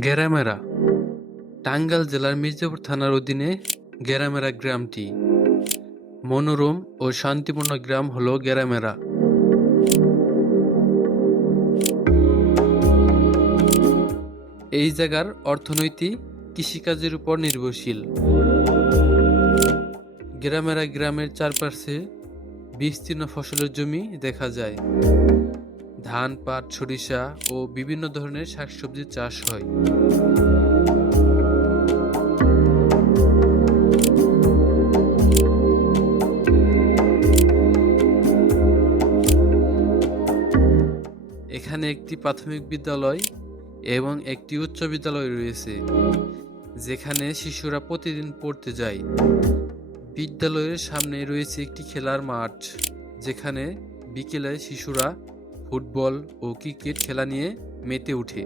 গেরামেরা টাঙ্গাইল জেলার মির্জাপুর থানার অধীনে গেরামেরা গ্রামটি। মনোরম ও শান্তিপূর্ণ গ্রাম হলো গেরামেরা। এই জায়গার অর্থনীতি কৃষিকাজের উপর নির্ভরশীল। গেরামেরা গ্রামের চারপাশে বিস্তীর্ণ ফসলের জমি দেখা যায়। ধান, পাট, সরিষা ও বিভিন্ন ধরনের শাকসবজি চাষ হয়। এখানে একটি প্রাথমিক বিদ্যালয় এবং একটি উচ্চ বিদ্যালয় রয়েছে, যেখানে শিশুরা প্রতিদিন পড়তে যায়। বিদ্যালয়ের সামনে রয়েছে একটি খেলার মাঠ, যেখানে বিকেলে শিশুরা ফুটবল ও ক্রিকেট খেলা নিয়ে মেতে ওঠে।